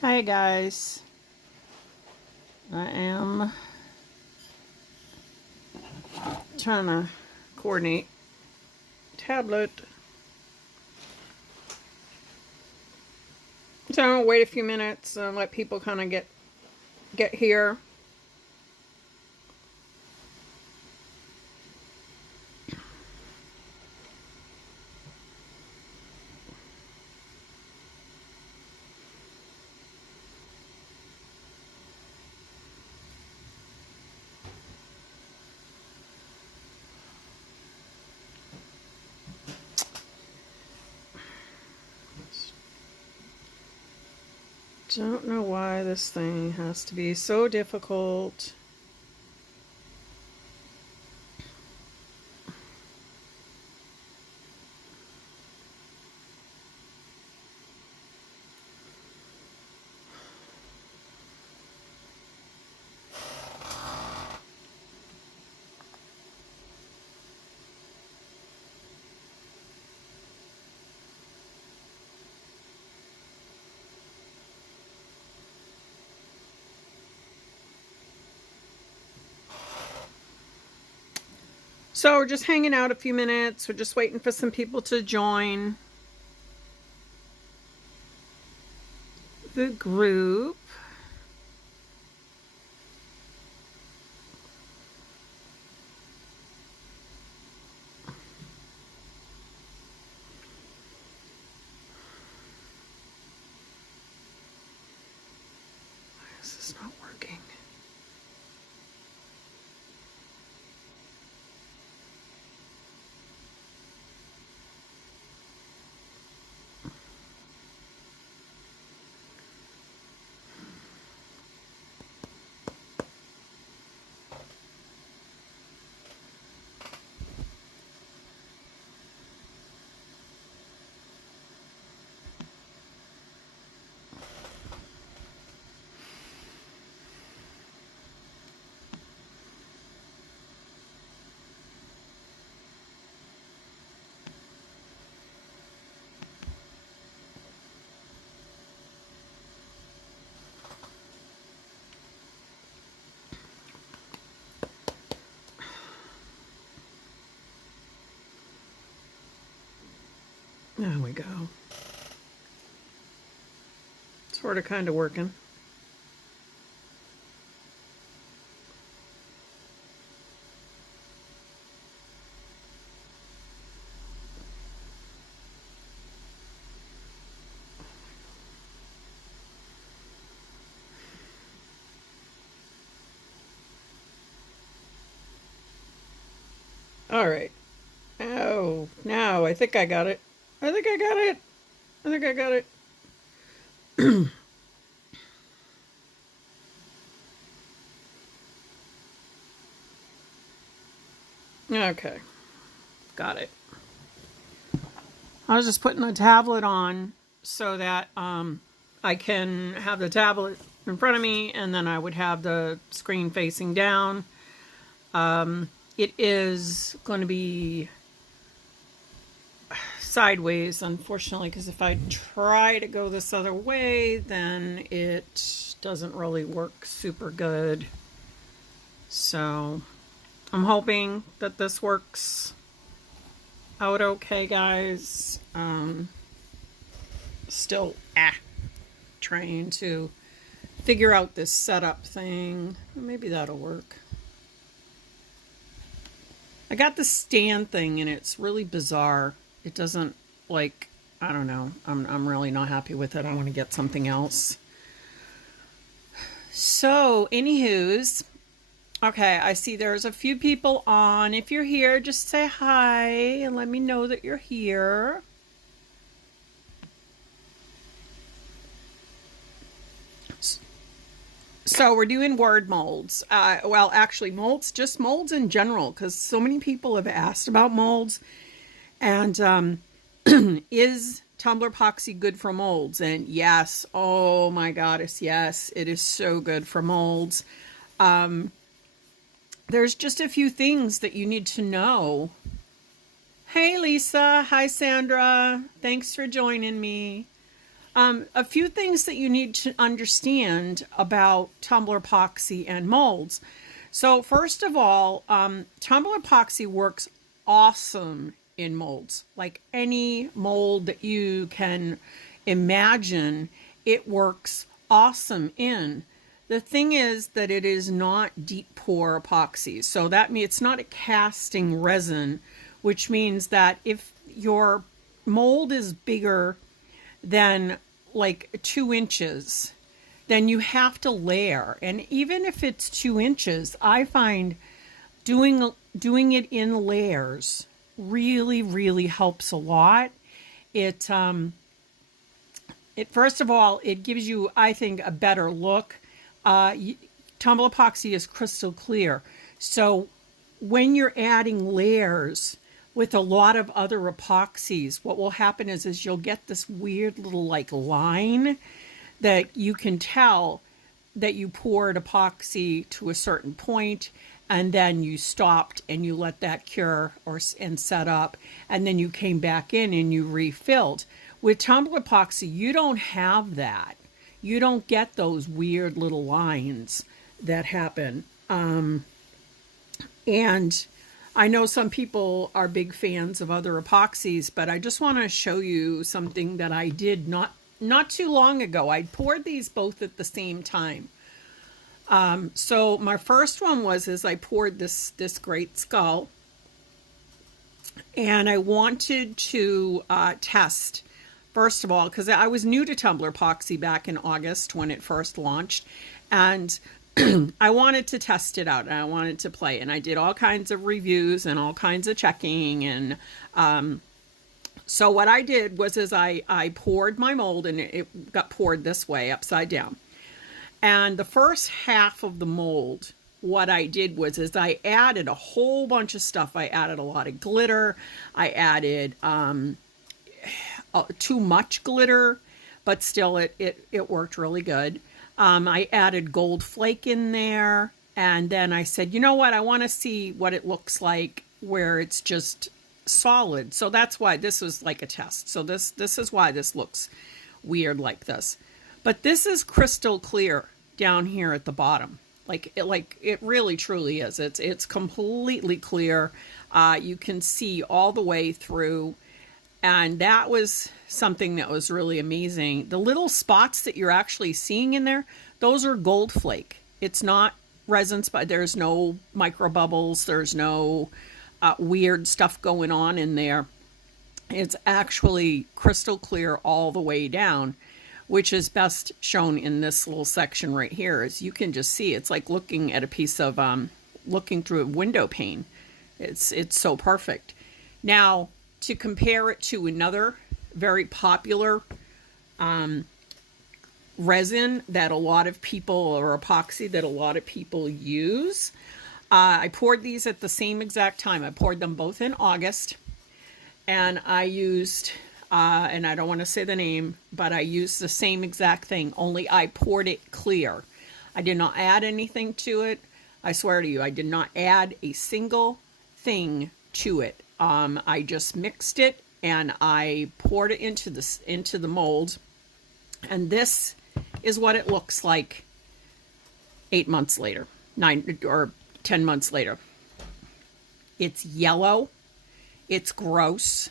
Hi guys, I am trying to coordinate tablet. So I'm gonna wait a few minutes and let people kind of get here. Don't know why this thing has to be so difficult. So we're just hanging out a few minutes. We're just waiting for some people to join the group. Why is this not working? There we go. Sort of kind of working. All right. Oh, now I think I got it. I think I got it. I think I got it. Okay. Got it. I was just putting the tablet on so that I can have the tablet in front of me and then I would have the screen facing down. It is going to be sideways, unfortunately, because if I try to go this other way, then it doesn't really work super good. So I'm hoping that this works out okay, guys. Still trying to figure out this setup thing. Maybe that'll work. I got the stand thing and it's really bizarre. It doesn't, like, I don't know. I'm really not happy with it. I want to get something else. So, anywho's, okay, I see there's a few people on. If you're here, just say hi and let me know that you're here. So we're doing word molds. Well, actually, molds, just molds in general, because so many people have asked about molds. And is Tumblr Epoxy good for molds? And yes, oh my goddess, yes, it is so good for molds. There's just a few things that you need to know. Hey, Lisa. Hi, Sandra. Thanks for joining me. A few things that you need to understand about Tumblr Epoxy and molds. So first of all, Tumblr Epoxy works awesome in molds. Like any mold that you can imagine, it works awesome in. The thing is that it is not deep pore epoxy. So that means it's not a casting resin, which means that if your mold is bigger than like 2 inches, then you have to layer. And even if it's 2 inches, I find doing it in layers really helps a lot. It first of all, it gives you, I think, a better look. Tumblr Epoxy is crystal clear. So when you're adding layers with a lot of other epoxies, what will happen is you'll get this weird little like line that you can tell that you poured epoxy to a certain point and then you stopped and you let that cure and set up, and then you came back in and you refilled. With Tumblr Epoxy, you don't have that. You don't get those weird little lines that happen. And I know some people are big fans of other epoxies, but I just want to show you something that I did not too long ago. I poured these both at the same time. So my first one was I poured this Great Skull, and I wanted to test, first of all, because I was new to Tumblr Epoxy back in August when it first launched, and I wanted to test it out and I wanted to play, and I did all kinds of reviews and all kinds of checking. And so what I did was I poured my mold, and it got poured this way, upside down. And the first half of the mold, what I did was I added a whole bunch of stuff. I added a lot of glitter. I added too much glitter, but still it worked really good. I added gold flake in there, and then I said, you know what, I want to see what it looks like where it's just solid. So that's why this was like a test. So this is why this looks weird like this. But this is crystal clear down here at the bottom. Like it really truly is. It's completely clear. You can see all the way through. And that was something that was really amazing. The little spots that you're actually seeing in there, those are gold flake. It's not resin spot. There's no micro bubbles. There's no weird stuff going on in there. It's actually crystal clear all the way down, which is best shown in this little section right here. As you can just see, it's like looking at a piece of, looking through a window pane. It's so perfect. Now, to compare it to another very popular resin that a lot of people, or epoxy that a lot of people use, I poured these at the same exact time. I poured them both in August, and I used, and I don't want to say the name, but I used the same exact thing, only I poured it clear. I did not add anything to it. I swear to you, I did not add a single thing to it. I just mixed it and I poured it into the mold, and this is what it looks like 8 months later, 9 or 10 months later. It's yellow, it's gross,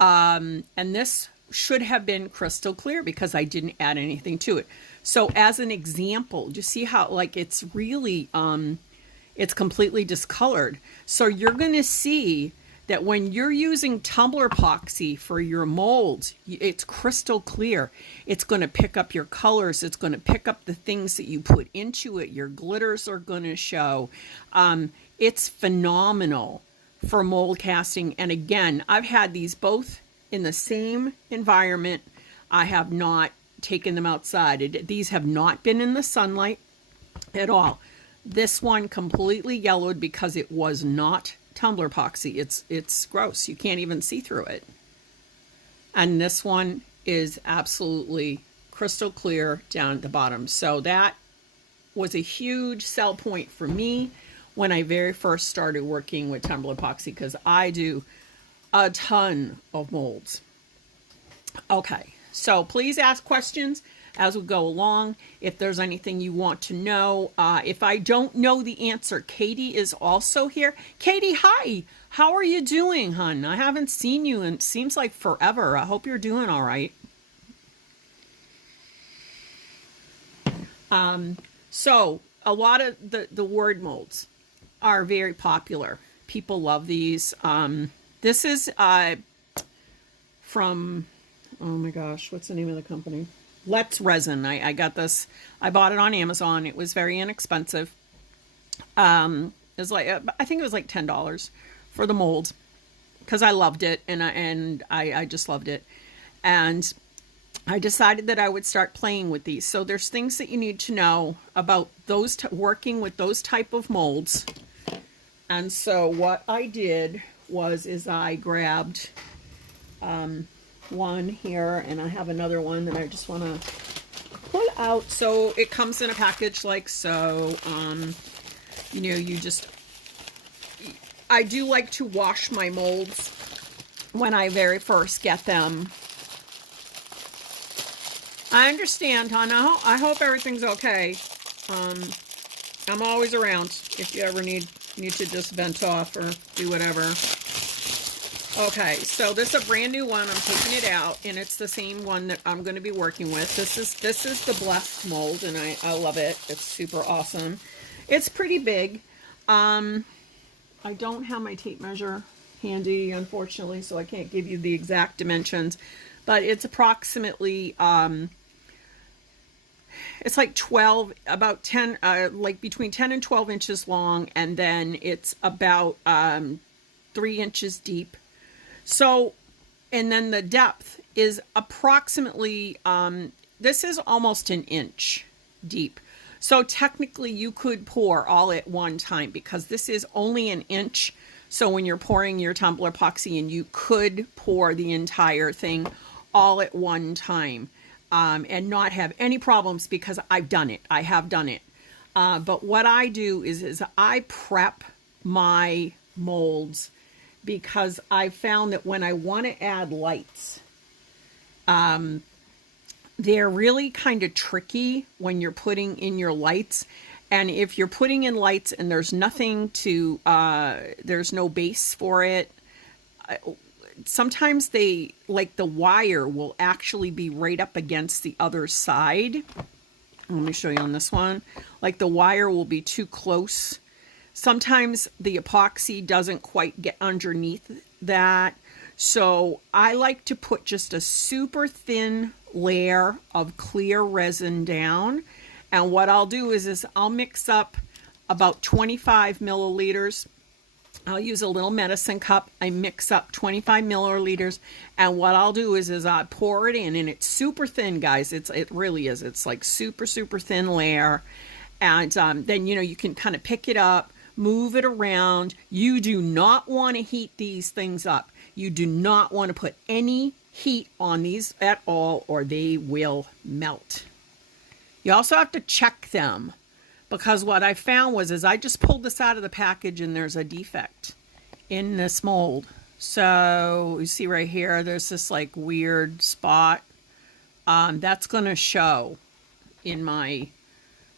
and this should have been crystal clear because I didn't add anything to it. So as an example, you see how like it's really it's completely discolored. So you're going to see that when you're using Tumblr Epoxy for your molds, it's crystal clear. It's going to pick up your colors. It's going to pick up the things that you put into it. Your glitters are going to show. It's phenomenal for mold casting. And again, I've had these both in the same environment. I have not taken them outside. These have not been in the sunlight at all. This one completely yellowed because it was not Tumblr Epoxy. It's gross. You can't even see through it. And this one is absolutely crystal clear down at the bottom. So that was a huge sell point for me when I very first started working with Tumblr Epoxy, because I do a ton of molds. Okay, So please ask questions as we go along. If there's anything you want to know, if I don't know the answer, Katie is also here. Katie, hi. How are you doing, hun? I haven't seen you in, seems like forever. I hope you're doing all right. So a lot of the word molds are very popular. People love these. This is from, oh my gosh, what's the name of the company? Let's Resin. I got this. I bought it on Amazon. It was very inexpensive. It was like, I think it was like $10 for the molds because I loved it, and I just loved it. And I decided that I would start playing with these. So there's things that you need to know about those working with those type of molds. And so what I did is I grabbed one here, and I have another one that I just want to pull out. So it comes in a package like so. You know, I do like to wash my molds when I very first get them. I understand, hon. I hope everything's okay. I'm always around if you ever need to just vent off or do whatever. Okay, so this is a brand new one. I'm taking it out, and it's the same one that I'm going to be working with. This is the Blessed mold, and I love it. It's super awesome. It's pretty big. I don't have my tape measure handy, unfortunately, so I can't give you the exact dimensions, but it's approximately it's like 12, about 10, like between 10 and 12 inches long, and then it's about 3 inches deep. So, and then the depth is approximately, this is almost an inch deep. So technically you could pour all at one time because this is only an inch. So when you're pouring your Tumblr Epoxy, and you could pour the entire thing all at one time. And not have any problems because I've done it. I have done it. But what I do is I prep my molds because I found that when I want to add lights, they're really kind of tricky when you're putting in your lights. And if you're putting in lights and there's nothing to, there's no base for it, sometimes they, like the wire will actually be right up against the other side. Let me show you on this one. Like the wire will be too close. Sometimes the epoxy doesn't quite get underneath that. So I like to put just a super thin layer of clear resin down. And what I'll do is I'll mix up about 25 milliliters. I'll use a little medicine cup. I mix up 25 milliliters, and what I'll do is I pour it in, and it's super thin, guys. It really is. It's like super thin layer, and then you can kind of pick it up, move it around. You do not want to heat these things up. You do not want to put any heat on these at all, or they will melt. You also have to check them. Because what I found was I just pulled this out of the package, and there's a defect in this mold. So you see right here, there's this like weird spot. That's going to show in my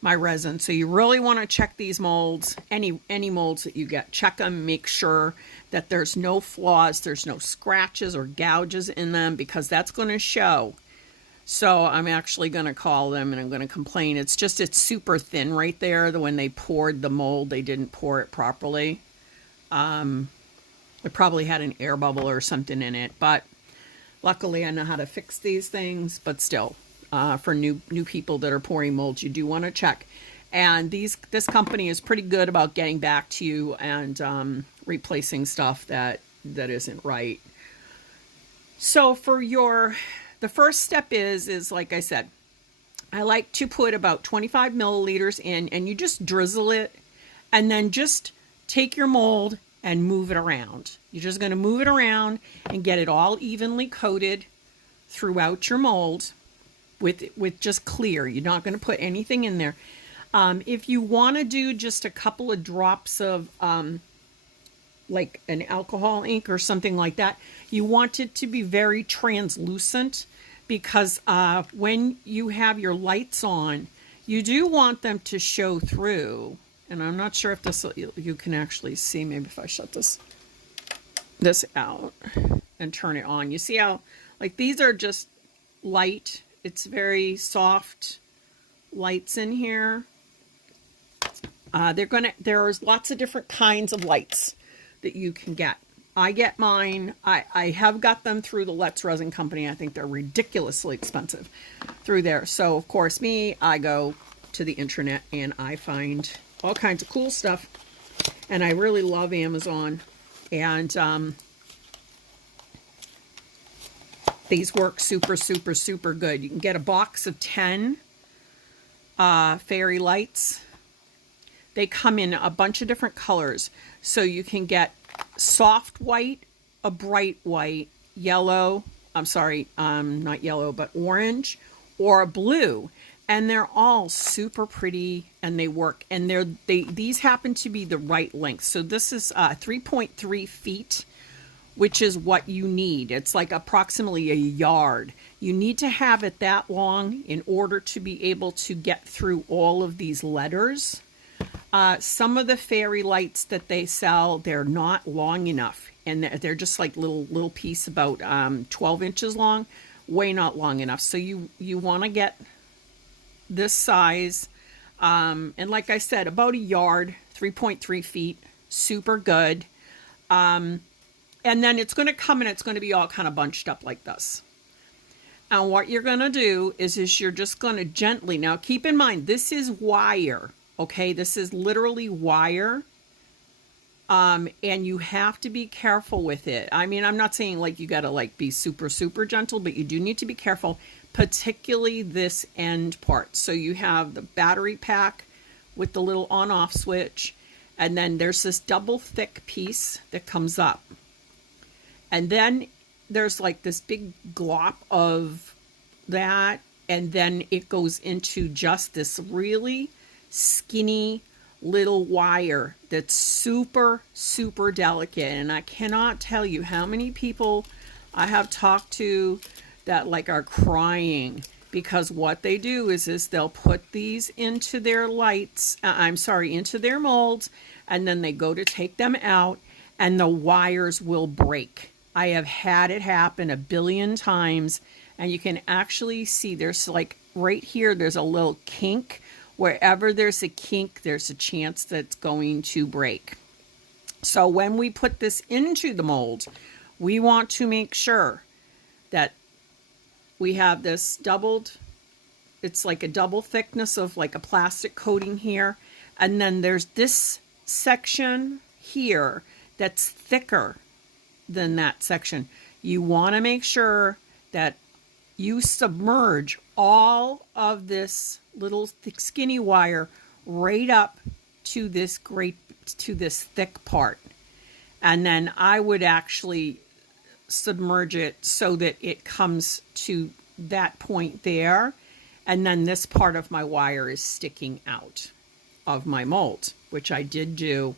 resin. So you really want to check these molds, any molds that you get. Check them, make sure that there's no flaws, there's no scratches or gouges in them, because that's going to show. So I'm actually going to call them and I'm going to complain. It's super thin right there. When they poured the mold, they didn't pour it properly. It probably had an air bubble or something in it. But luckily I know how to fix these things. But still, for new people that are pouring molds, you do want to check. And this company is pretty good about getting back to you and replacing stuff that isn't right. So for the first step is like I said, I like to put about 25 milliliters in, and you just drizzle it, and then just take your mold and move it around. You're just going to move it around and get it all evenly coated throughout your mold with just clear. You're not going to put anything in there. If you want to do just a couple of drops of like an alcohol ink or something like that, you want it to be very translucent. because when you have your lights on, you do want them to show through. And I'm not sure if this you can actually see. Maybe if I shut this out and turn it on. You see how, like, these are just light. It's very soft lights in here. There's lots of different kinds of lights that you can get. I get mine. I have got them through the Let's Resin Company. I think they're ridiculously expensive through there. So, of course, I go to the internet and I find all kinds of cool stuff. And I really love Amazon. And these work super, super, super good. You can get a box of 10 fairy lights. They come in a bunch of different colors. So you can get soft white, a bright white, yellow, not yellow, but orange, or a blue. And they're all super pretty and they work. And these happen to be the right length. So this is 3.3 feet, which is what you need. It's like approximately a yard. You need to have it that long in order to be able to get through all of these letters. Some of the fairy lights that they sell, they're not long enough. And they're just like little piece about 12 inches long. Way not long enough. So you want to get this size. And like I said, about a yard, 3.3 feet. Super good. And then it's going to come and it's going to be all kind of bunched up like this. And what you're going to do is you're just going to gently, now keep in mind, this is wire. Okay, this is literally wire, and you have to be careful with it. I mean, I'm not saying like you got to like be super, super gentle, but you do need to be careful, particularly this end part. So you have the battery pack with the little on-off switch, and then there's this double thick piece that comes up. And then there's like this big glop of that, and then it goes into just this really skinny little wire that's super, super delicate. And I cannot tell you how many people I have talked to that like are crying because what they do is they'll put these into their lights, into their molds, and then they go to take them out and the wires will break. I have had it happen a billion times, and you can actually see there's like right here, there's a little kink. Wherever there's a kink, there's a chance that it's going to break. So when we put this into the mold, we want to make sure that we have this doubled, it's like a double thickness of like a plastic coating here. And then there's this section here that's thicker than that section. You want to make sure that you submerge all of this little thick skinny wire right up to this thick part. And then I would actually submerge it so that it comes to that point there. And then this part of my wire is sticking out of my mold, which I did do.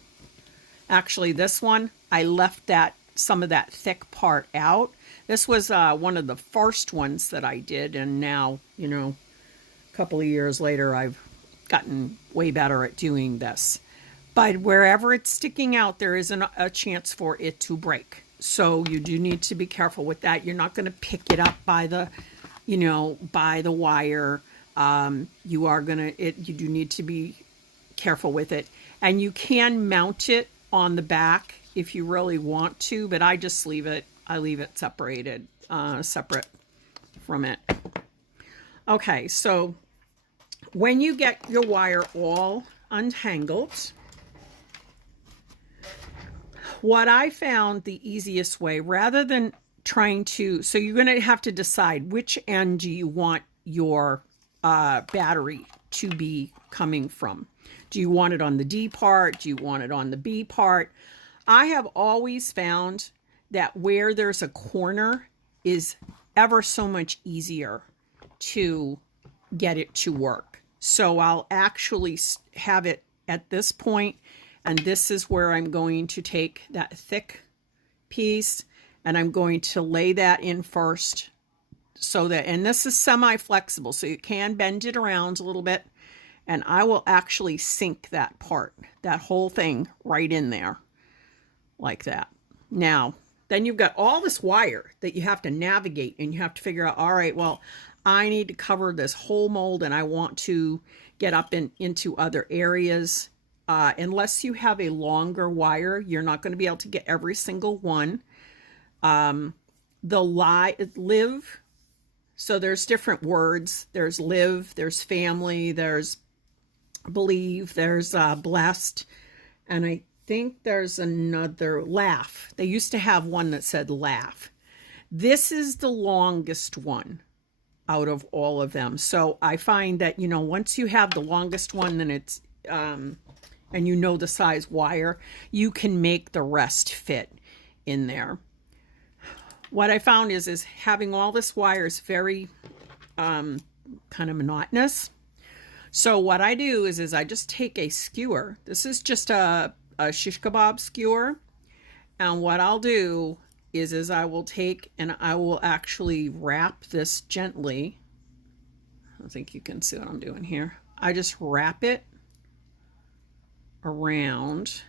Actually, this one, I left some of that thick part out. This was one of the first ones that I did, and now, a couple of years later, I've gotten way better at doing this. But wherever it's sticking out, there is a chance for it to break. So you do need to be careful with that. You're not going to pick it up by the wire. You do need to be careful with it. And you can mount it on the back if you really want to, but I just leave it. I leave it separate from it. Okay, so when you get your wire all untangled, what I found the easiest way, rather than trying to, so you're going to have to decide which end do you want your battery to be coming from. Do you want it on the D part? Do you want it on the B part? I have always found that where there's a corner is ever so much easier to get it to work. So I'll actually have it at this point, and this is where I'm going to take that thick piece and I'm going to lay that in first, so that, and this is semi-flexible, so you can bend it around a little bit, and I will actually sink that part, that whole thing right in there like that. Now, then you've got all this wire that you have to navigate, and you have to figure out, all right, well, I need to cover this whole mold and I want to get up into other areas. Unless you have a longer wire, you're not going to be able to get every single one. Live, so there's different words. There's live, there's family, there's believe, there's blessed, and I think there's another laugh. They used to have one that said laugh. This is the longest one out of all of them. So I find that, you know, once you have the longest one, then it's, and you know the size wire, you can make the rest fit in there. What I found is having all this wire is very kind of monotonous. So what I do is I just take a skewer. This is just a shish kebab skewer. And what I'll do is I will take and I will actually wrap this gently. I think you can see what I'm doing here. I just wrap it around.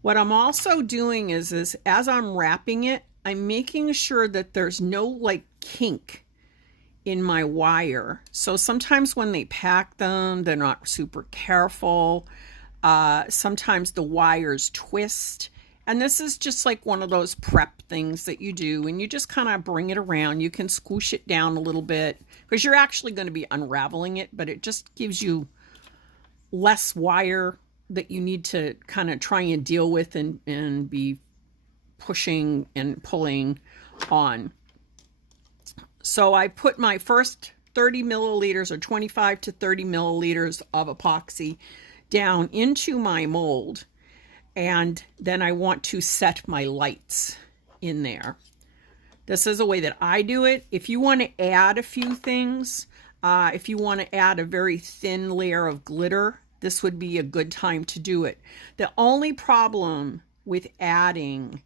What I'm also doing is as I'm wrapping it, I'm making sure that there's no like kink in my wire. So sometimes when they pack them, they're not super careful. Sometimes the wires twist. And this is just like one of those prep things that you do, and you just kind of bring it around. You can squish it down a little bit because you're actually going to be unraveling it, but it just gives you less wire that you need to kind of try and deal with and be pushing and pulling on. So I put my first 30 milliliters or 25 to 30 milliliters of epoxy down into my mold. And then I want to set my lights in there. This is a way that I do it. If you want to add a few things, if you want to add a very thin layer of glitter, this would be a good time to do it. The only problem with adding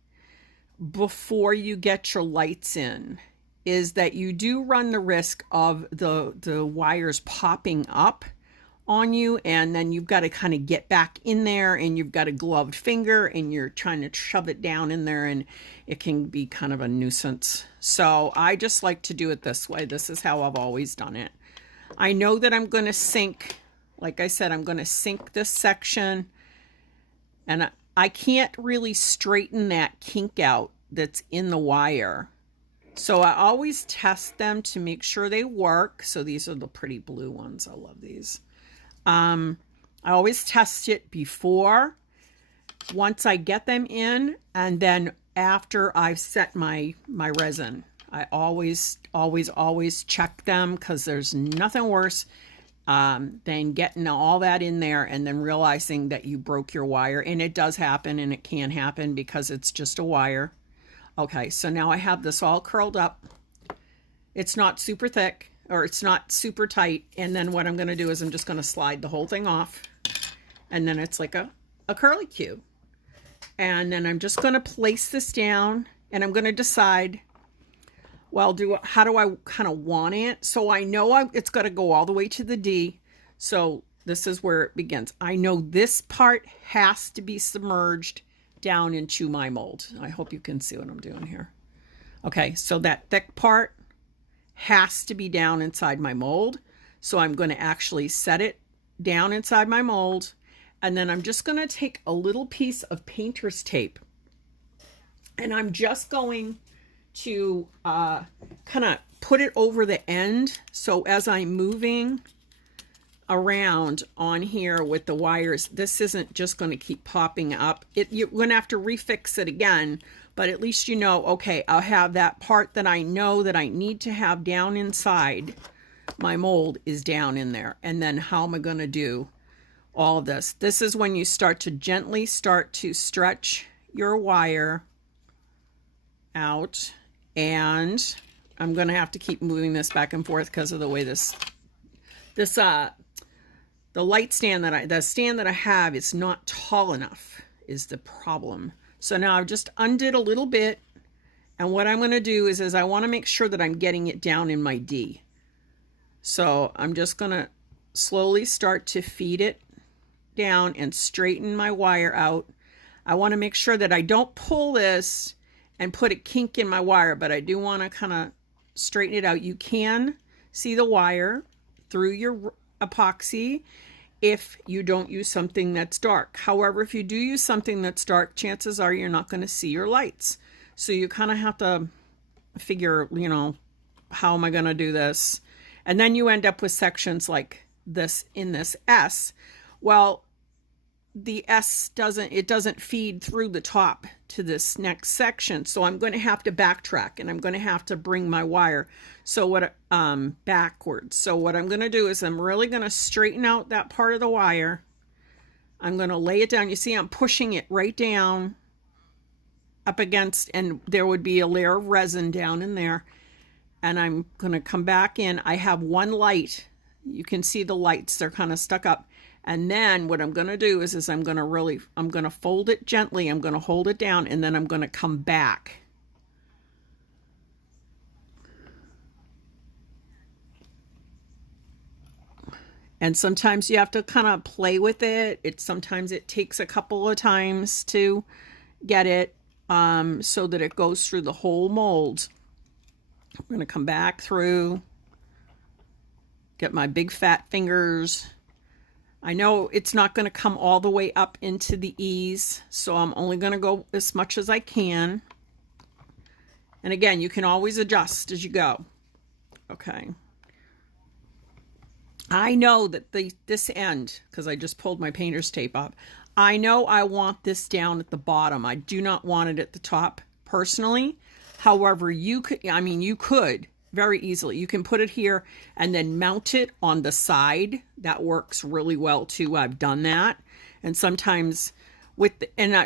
before you get your lights in is that you do run the risk of the wires popping up on you, and then you've got to kind of get back in there, and you've got a gloved finger and you're trying to shove it down in there, and it can be kind of a nuisance. So I just like to do it this way. This is how I've always done it. I know that I'm going to sink, like I said, I'm going to sink this section, and I can't really straighten that kink out that's in the wire. So I always test them to make sure they work. So these are the pretty blue ones. I love these. I always test it before, once I get them in, and then after I've set my resin. I always check them, because there's nothing worse than getting all that in there and then realizing that you broke your wire. And it does happen, and it can happen because it's just a wire. Okay, so now I have this all curled up. It's not super thick, or it's not super tight. And then what I'm going to do is I'm just going to slide the whole thing off. And then it's like a curly Q. And then I'm just going to place this down, and I'm going to decide, well, how do I kind of want it? So I know it's got to go all the way to the D. So this is where it begins. I know this part has to be submerged down into my mold. I hope you can see what I'm doing here. Okay, so that thick part has to be down inside my mold. So I'm going to actually set it down inside my mold, and then I'm just going to take a little piece of painter's tape, and I'm just going to kind of put it over the end. So as I'm moving around on here with the wires, this isn't just going to keep popping up. You're going to have to refix it again, but at least you know, okay, I'll have that part that I know that I need to have down inside my mold is down in there. And then how am I going to do all of this? This is when you start to gently start to stretch your wire out. And I'm going to have to keep moving this back and forth because of the way the light stand the stand that I have is not tall enough is the problem. So now I've just undid a little bit, And what I'm going to do is I want to make sure that I'm getting it down in my D. So I'm just going to slowly start to feed it down and straighten my wire out. I want to make sure that I don't pull this and put a kink in my wire, but I do want to kind of straighten it out. You can see the wire through your epoxy if you don't use something that's dark. However, if you do use something that's dark, chances are you're not going to see your lights. So you kind of have to figure, you know, how am I going to do this? And then you end up with sections like this in this S. Well, the S doesn't feed through the top to this next section. So I'm going to have to backtrack, and I'm going to have to bring my wire backwards. So what I'm going to do is I'm really going to straighten out that part of the wire. I'm going to lay it down. You see, I'm pushing it right down up against, and there would be a layer of resin down in there. And I'm going to come back in. I have one light. You can see the lights. They're kind of stuck up. And then what I'm going to do is I'm going to fold it gently. I'm going to hold it down, and then I'm going to come back. And sometimes you have to kind of play with it. Sometimes it takes a couple of times to get it so that it goes through the whole mold. I'm going to come back through, get my big fat fingers. I know it's not going to come all the way up into the E's, so I'm only going to go as much as I can. And again, you can always adjust as you go. Okay. I know that this end, because I just pulled my painter's tape up, I know I want this down at the bottom. I do not want it at the top personally. However, you could very easily. You can put it here and then mount it on the side. That works really well too. I've done that. And sometimes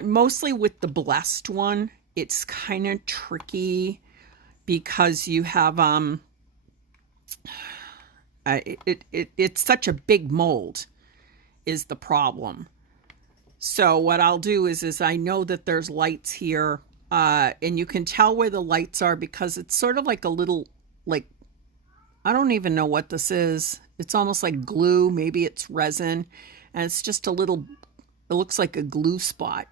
mostly with the blessed one, it's kind of tricky because you have, it's such a big mold is the problem. So what I'll do is I know that there's lights here, and you can tell where the lights are because it's sort of like a little, like, I don't even know what this is. It's almost like glue. Maybe it's resin. And it's just a little, it looks like a glue spot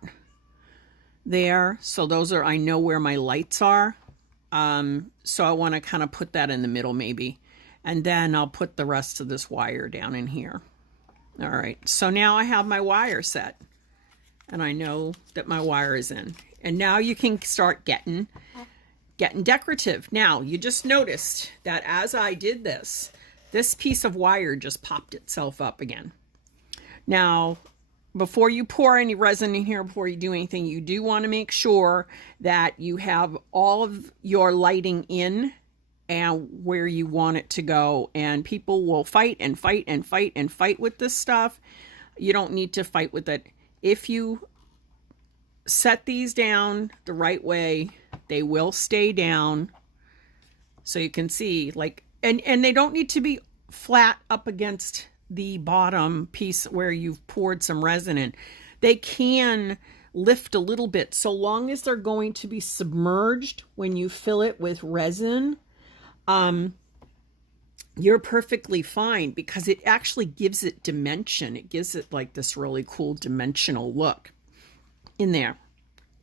there. So those are, I know where my lights are. So I want to kind of put that in the middle maybe. And then I'll put the rest of this wire down in here. All right. So now I have my wire set. And I know that my wire is in. And now you can start getting decorative. Now, you just noticed that as I did this piece of wire just popped itself up again. Now, before you pour any resin in here, before you do anything, you do want to make sure that you have all of your lighting in and where you want it to go. And people will fight and fight and fight and fight with this stuff. You don't need to fight with it. If you set these down the right way, they will stay down. So you can see, like, and they don't need to be flat up against the bottom piece where you've poured some resin in. They can lift a little bit so long as they're going to be submerged when you fill it with resin. You're perfectly fine because it actually gives it dimension. It gives it like this really cool dimensional look in there.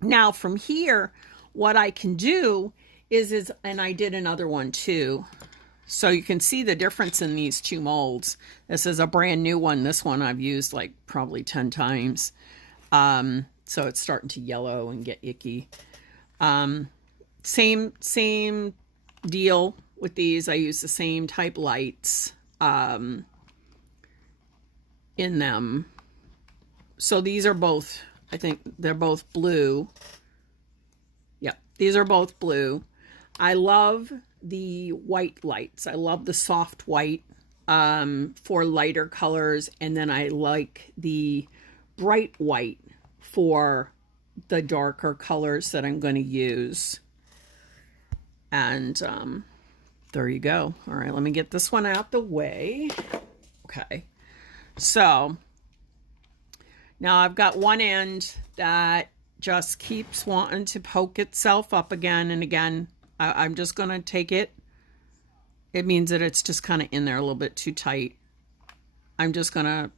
Now from here, what I can do is, and I did another one too. So you can see the difference in these two molds. This is a brand new one. This one I've used like probably 10 times. So it's starting to yellow and get icky. Same deal with these. I use the same type lights in them. So these are both, I think they're both blue. Yep, these are both blue. I love the white lights. I love the soft white for lighter colors. And then I like the bright white for the darker colors that I'm going to use. And there you go. All right, let me get this one out the way. Okay, so now I've got one end that just keeps wanting to poke itself up again and again, I'm just going to take it. It means that it's just kind of in there a little bit too tight. I'm just going to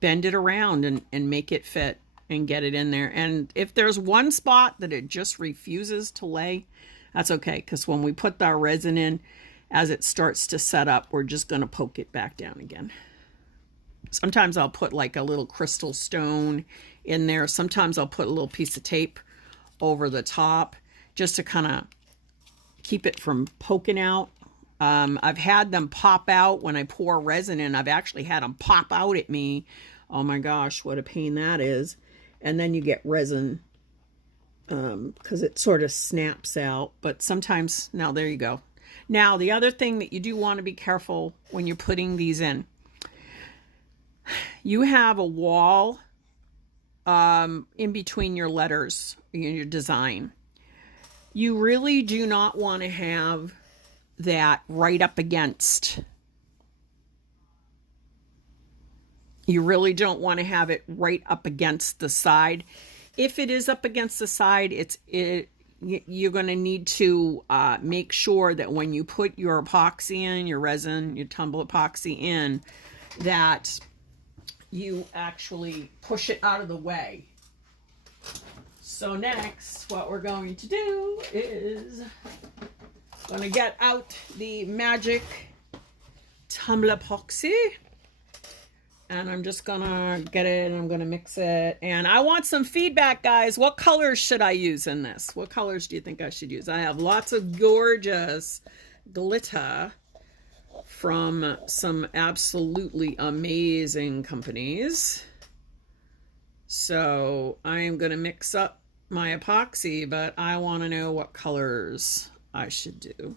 bend it around and make it fit and get it in there. And if there's one spot that it just refuses to lay, that's okay, because when we put our resin in, as it starts to set up, we're just going to poke it back down again. Sometimes I'll put like a little crystal stone in there. Sometimes I'll put a little piece of tape over the top just to kind of keep it from poking out. I've had them pop out when I pour resin in. I've actually had them pop out at me. Oh my gosh, what a pain that is. And then you get resin because it sort of snaps out. But sometimes, now there you go. Now, the other thing that you do want to be careful when you're putting these in, you have a wall in between your letters in your design. You really do not want to have that right up against. You really don't want to have it right up against the side. If it is up against the side, you're going to need to make sure that when you put your epoxy in, your resin, your Tumblr Epoxy in, that you actually push it out of the way. So next, what we're going to do is going to get out the magic Tumblr Epoxy. And I'm just going to get it and I'm going to mix it. And I want some feedback, guys. What colors should I use in this? What colors do you think I should use? I have lots of gorgeous glitter from some absolutely amazing companies. So I am going to mix up my epoxy, but I want to know what colors I should do.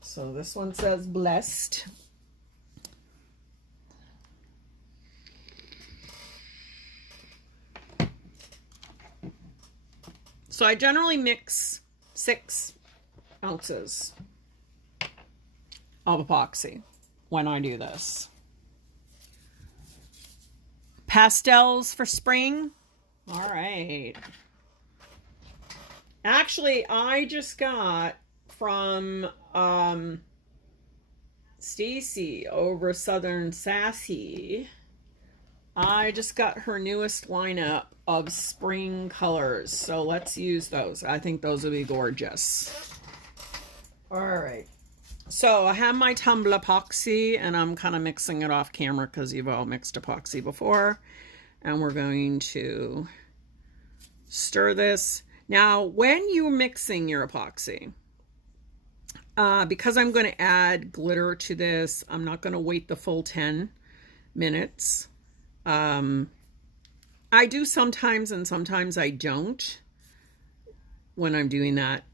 So this one says blessed. So I generally mix 6 ounces of epoxy when I do this. Pastels for spring. All right. Actually, I just got from Stacy over Southern Sassy. I just got her newest lineup of spring colors, so let's use those. I think those will be gorgeous. All right, so I have my Tumblr Epoxy and I'm kind of mixing it off camera because you've all mixed epoxy before, and we're going to stir this. Now when you're mixing your epoxy, because I'm going to add glitter to this, I'm not going to wait the full 10 minutes. I do sometimes, and sometimes I don't when I'm doing that.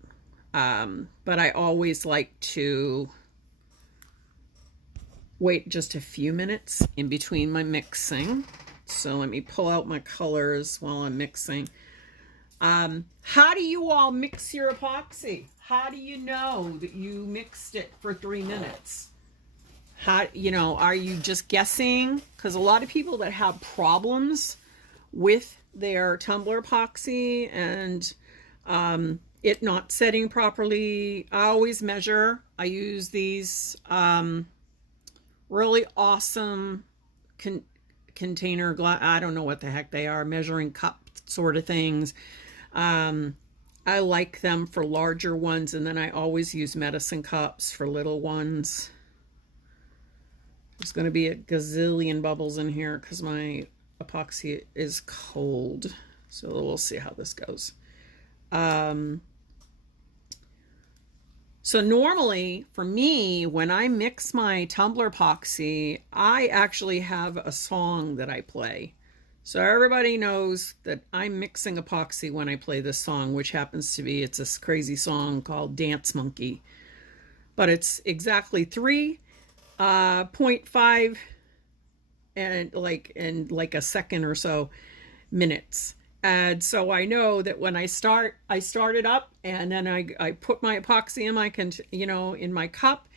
But I always like to wait just a few minutes in between my mixing. So let me pull out my colors while I'm mixing. How do you all mix your epoxy? How do you know that you mixed it for 3 minutes? How, you know, are you just guessing? Because a lot of people that have problems with their Tumblr Epoxy and it not setting properly, I always measure. I use these really awesome container glass, I don't know what the heck they are, measuring cup sort of things. I like them for larger ones, and then I always use medicine cups for little ones. There's going to be a gazillion bubbles in here because my epoxy is cold. So we'll see how this goes. So normally for me, when I mix my Tumblr Epoxy, I actually have a song that I play. So everybody knows that I'm mixing epoxy when I play this song, which happens to be, it's this crazy song called Dance Monkey. But it's exactly 3.5 and like a second or so minutes. And so I know that when I start it up, and then I put my epoxy in my in my cup,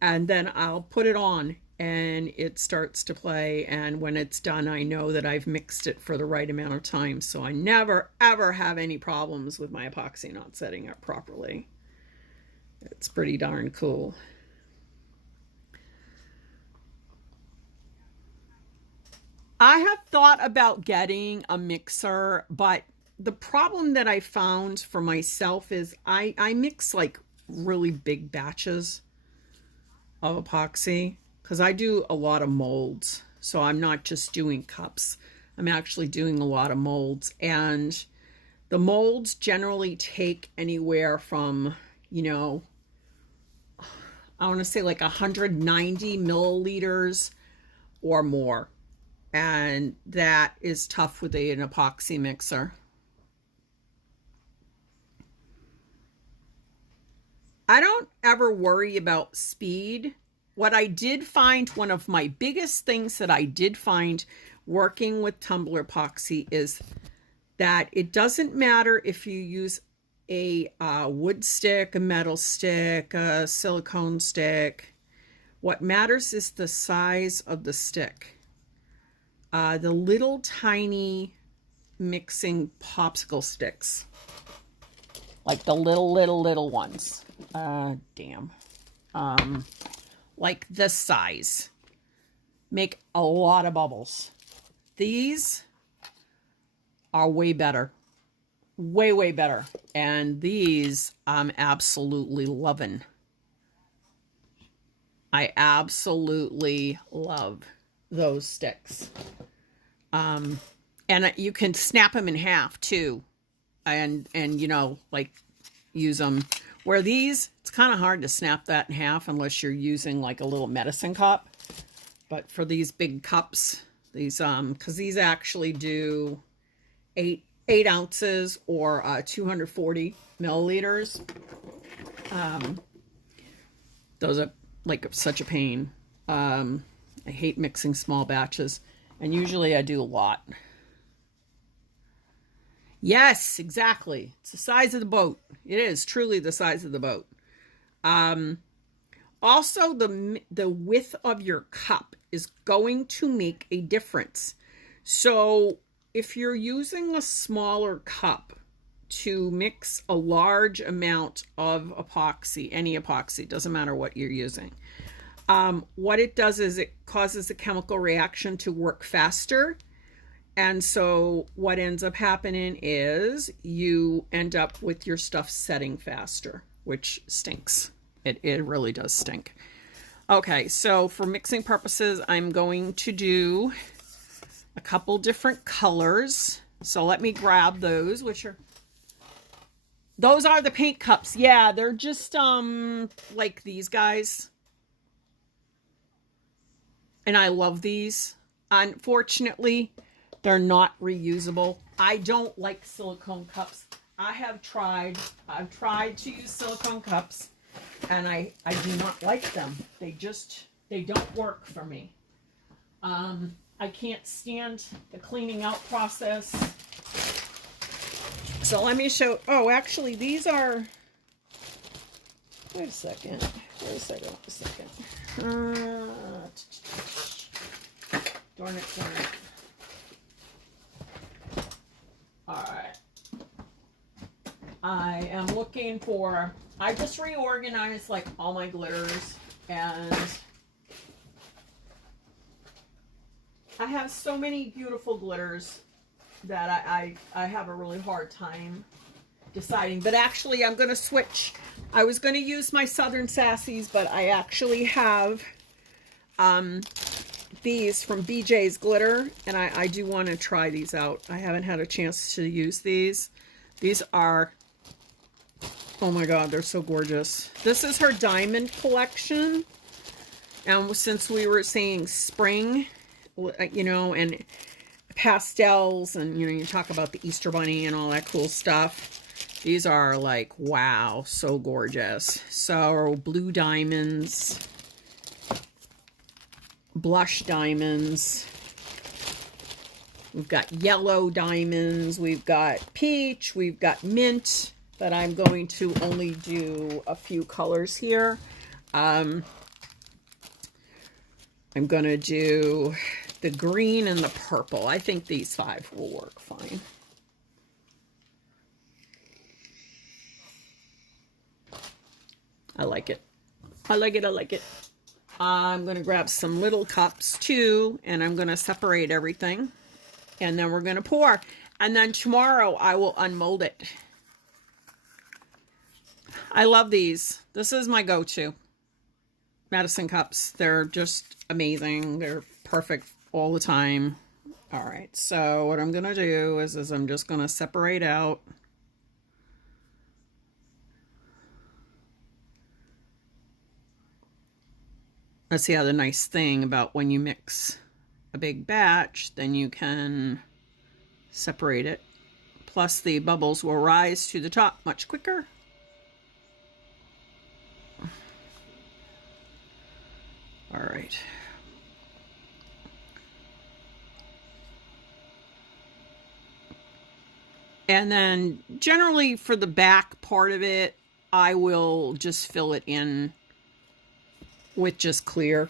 and then I'll put it on, and it starts to play, and when it's done, I know that I've mixed it for the right amount of time, so I never ever have any problems with my epoxy not setting up properly. It's pretty darn cool. I have thought about getting a mixer, but the problem that I found for myself is I mix like really big batches of epoxy because I do a lot of molds. So I'm not just doing cups. I'm actually doing a lot of molds, and the molds generally take anywhere from, you know, I want to say like 190 milliliters or more. And that is tough with an epoxy mixer. I don't ever worry about speed. What I did find, one of my biggest things that I did find working with Tumblr Epoxy is that it doesn't matter if you use a wood stick, a metal stick, a silicone stick. What matters is the size of the stick. The little tiny mixing popsicle sticks, like the little ones, like this size, make a lot of bubbles. These are way better, way better, and these I'm absolutely loving. I absolutely love those sticks. And you can snap them in half too, and you know, like use them. Where these, it's kind of hard to snap that in half unless you're using like a little medicine cup. But for these big cups, these because these actually do 8 ounces or 240 milliliters. Those are like such a pain. I hate mixing small batches, and usually I do a lot. Yes, exactly. It's the size of the boat. It is truly the size of the boat. Also, the width of your cup is going to make a difference. So if you're using a smaller cup to mix a large amount of epoxy, any epoxy, doesn't matter what you're using, what it does is it causes a chemical reaction to work faster. And so what ends up happening is you end up with your stuff setting faster, which stinks. It really does stink. Okay, so for mixing purposes, I'm going to do a couple different colors. So let me grab those, those are the paint cups. Yeah, they're just like these guys. And I love these. Unfortunately, they're not reusable. I don't like silicone cups. I've tried to use silicone cups, and I do not like them. They don't work for me. I can't stand the cleaning out process. So let me show, oh, actually these are, wait a second. Darn it. All right. I am looking for, I just reorganized like all my glitters, and I have so many beautiful glitters that I have a really hard time deciding. But actually I'm going to switch. I was going to use my Southern Sassies, but I actually have these from Beejaysglitter, and I do want to try these out. I haven't had a chance to use these. These are, oh my god, they're so gorgeous. This is her diamond collection, and since we were saying spring, you know, and pastels, and you know, you talk about the Easter Bunny and all that cool stuff, these are like, wow, so gorgeous. So blue diamonds, blush diamonds, we've got yellow diamonds, we've got peach, we've got mint, but I'm going to only do a few colors here. I'm going to do the green and the purple. I think these 5 will work fine. I like it. I like it. I like it. I'm going to grab some little cups too, and I'm going to separate everything. And then we're going to pour. And then tomorrow I will unmold it. I love these. This is my go-to. Medicine cups. They're just amazing. They're perfect all the time. All right. So what I'm going to do is I'm just going to separate out. That's the other nice thing about when you mix a big batch, then you can separate it. Plus the bubbles will rise to the top much quicker. All right. And then generally for the back part of it, I will just fill it in with just clear.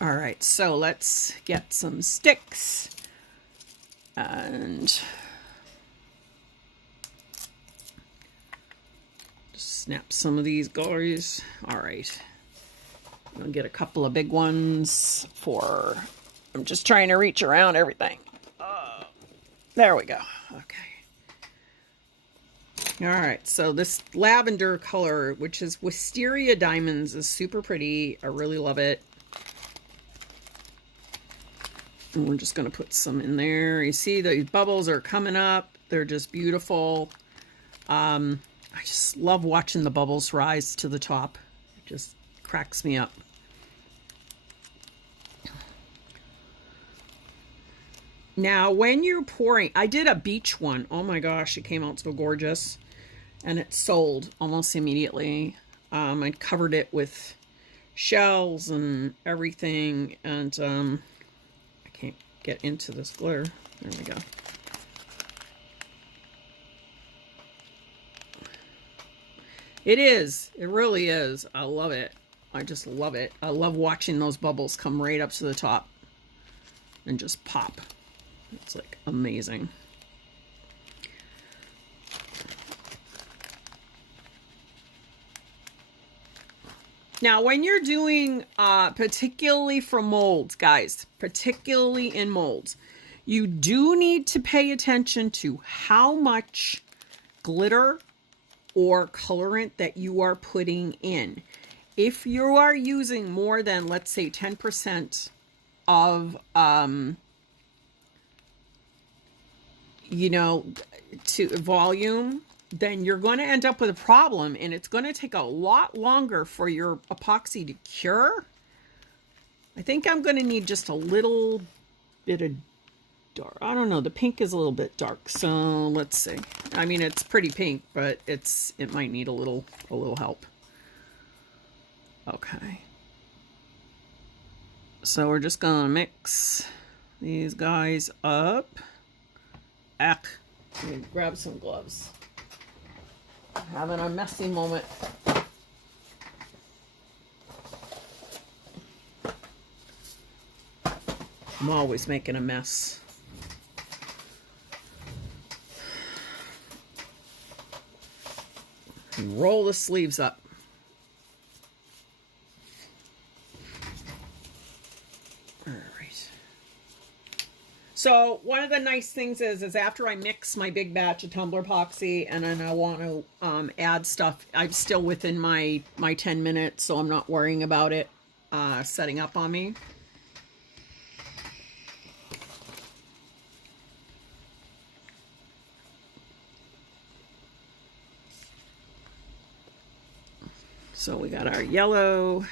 All right, so let's get some sticks and just snap some of these guys. All right, I'll get a couple of big ones for, I'm just trying to reach around everything. There we go. Okay. All right, so this lavender color, which is Wisteria Diamonds, is super pretty. I really love it. And we're just going to put some in there. You see these bubbles are coming up. They're just beautiful. I just love watching the bubbles rise to the top. It just cracks me up. Now, when you're pouring, I did a beach one. Oh my gosh, it came out so gorgeous. And it sold almost immediately. I covered it with shells and everything. And I can't get into this glitter. There we go. It is. It really is. I love it. I just love it. I love watching those bubbles come right up to the top and just pop. It's like amazing. Now, when you're doing, particularly for molds, guys, particularly in molds, you do need to pay attention to how much glitter or colorant that you are putting in. If you are using more than, let's say, 10% of, you know, to volume, then you're going to end up with a problem, and it's going to take a lot longer for your epoxy to cure. I think I'm going to need just a little bit of dark. I don't know. The pink is a little bit dark, so let's see. I mean, it's pretty pink, but it might need a little help. Okay. So we're just going to mix these guys up. Let me grab some gloves. Having a messy moment. I'm always making a mess. And roll the sleeves up. All right. So one of the nice things is after I mix my big batch of Tumblr Epoxy and then I want to add stuff, I'm still within my 10 minutes, so I'm not worrying about it setting up on me. So we got our yellow.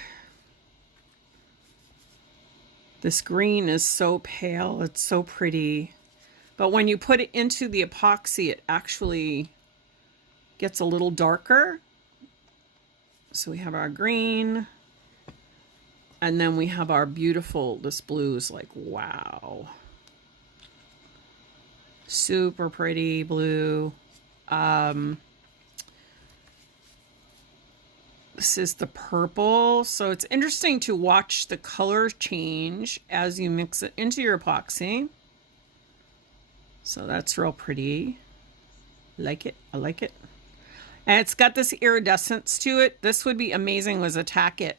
This green is so pale. It's so pretty. But when you put it into the epoxy, it actually gets a little darker. So we have our green. And then we have our beautiful, this blue is like, wow. Super pretty blue. This is the purple. So it's interesting to watch the color change as you mix it into your epoxy. So that's real pretty. Like it. I like it. And it's got this iridescence to it. This would be amazing with a tacket.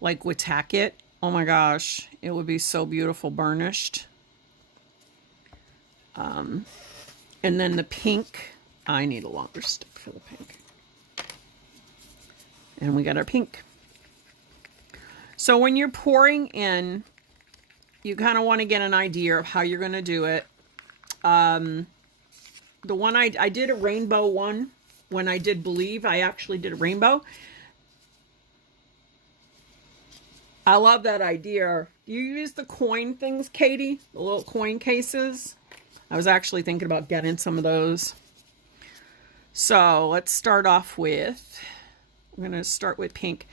Like with tacket. Oh my gosh. It would be so beautiful burnished. And then the pink. I need a longer stick for the pink. And we got our pink. So when you're pouring in, you kind of want to get an idea of how you're going to do it. The one I did a rainbow one. When I did Believe, I actually did a rainbow. I love that idea. You use the coin things, Katie? The little coin cases? I was actually thinking about getting some of those. So let's start off with, I'm going to start with pink.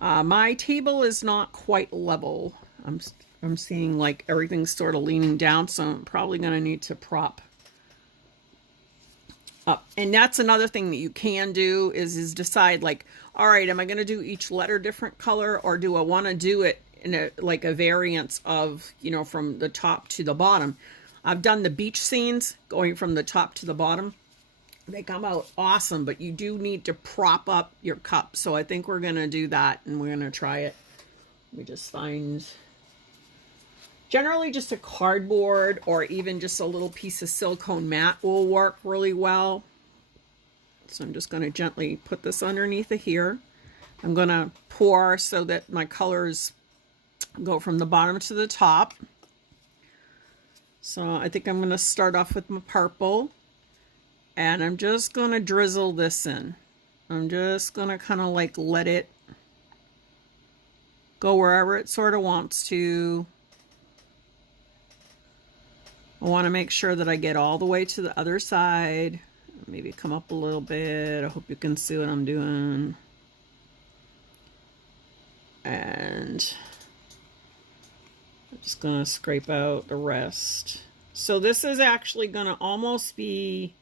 My table is not quite level. I'm seeing like everything's sort of leaning down, so I'm probably going to need to prop up. And that's another thing that you can do is decide like, all right, am I going to do each letter different color, or do I want to do it in a like a variance of, you know, from the top to the bottom? I've done the beach scenes going from the top to the bottom. They come out awesome, but you do need to prop up your cup. So I think we're going to do that, and we're going to try it. Let me just find, generally just a cardboard or even just a little piece of silicone mat will work really well. So I'm just going to gently put this underneath of here. I'm going to pour so that my colors go from the bottom to the top. So I think I'm going to start off with my purple. And I'm just going to drizzle this in. I'm just going to kind of like let it go wherever it sort of wants to. I want to make sure that I get all the way to the other side. Maybe come up a little bit. I hope you can see what I'm doing. And I'm just going to scrape out the rest. So this is actually going to almost be,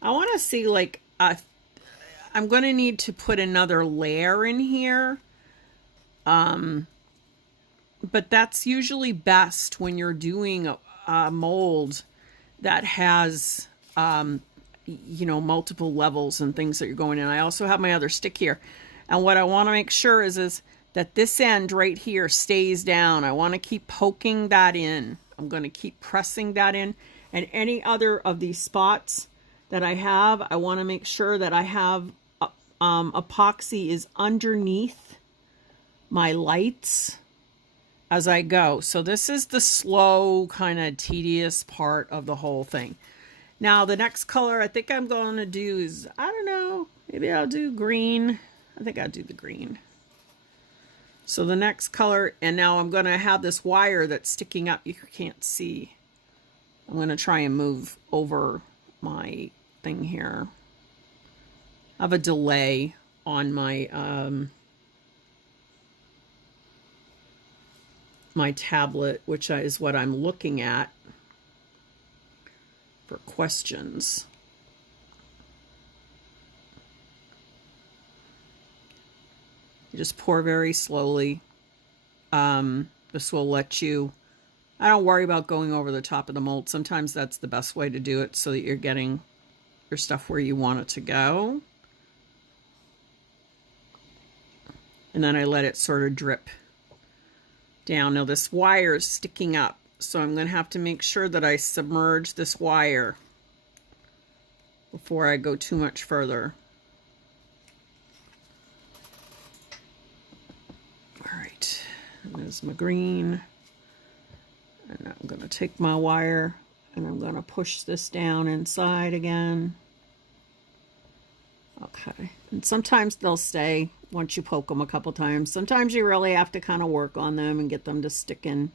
I want to see like, I'm going to need to put another layer in here. But that's usually best when you're doing a mold that has, you know, multiple levels and things that you're going in. I also have my other stick here. And what I want to make sure is that this end right here stays down. I want to keep poking that in. I'm going to keep pressing that in. And any other of these spots that I have, I want to make sure that I have epoxy is underneath my lights as I go. So this is the slow, kind of tedious part of the whole thing. Now the next color I think I'm going to do is, I don't know, maybe I'll do green. I think I'll do the green. So the next color, and now I'm going to have this wire that's sticking up you can't see. I'm going to try and move over my thing here. I have a delay on my my tablet, which is what I'm looking at for questions. You just pour very slowly. This will let you, I don't worry about going over the top of the mold. Sometimes that's the best way to do it so that you're getting your stuff where you want it to go. And then I let it sort of drip down. Now this wire is sticking up, so I'm going to have to make sure that I submerge this wire before I go too much further. All right, there's my green. And I'm going to take my wire and I'm going to push this down inside again. Okay, and sometimes they'll stay once you poke them a couple times. Sometimes you really have to kind of work on them and get them to stick in.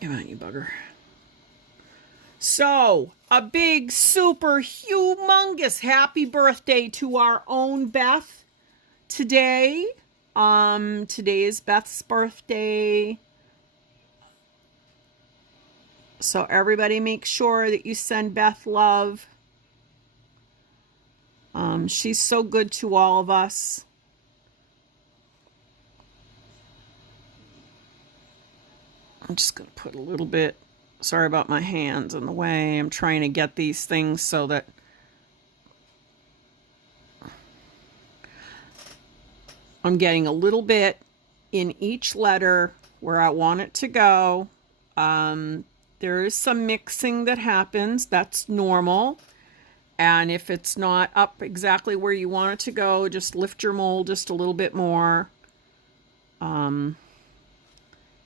Come on, you bugger. So, a big, super, humongous happy birthday to our own Beth today. Today is Beth's birthday. So everybody make sure that you send Beth love. She's so good to all of us. I'm just going to put a little bit, sorry about my hands in the way. I'm trying to get these things so that I'm getting a little bit in each letter where I want it to go. There is some mixing that happens. That's normal. And if it's not up exactly where you want it to go, just lift your mold just a little bit more.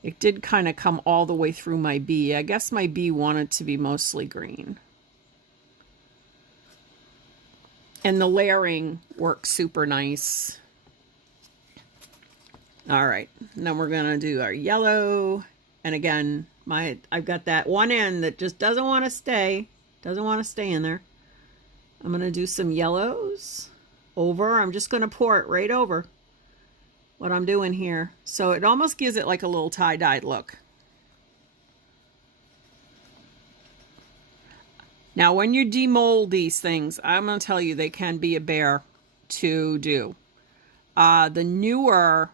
It did kind of come all the way through my bee. I guess my bee wanted to be mostly green. And the layering works super nice. All right, and then we're gonna do our yellow. And again, I've got that one end that just doesn't want to stay in there. I'm gonna do some yellows over. I'm just gonna pour it right over what I'm doing here. So it almost gives it like a little tie-dyed look. Now, when you demold these things, I'm gonna tell you they can be a bear to do. The newer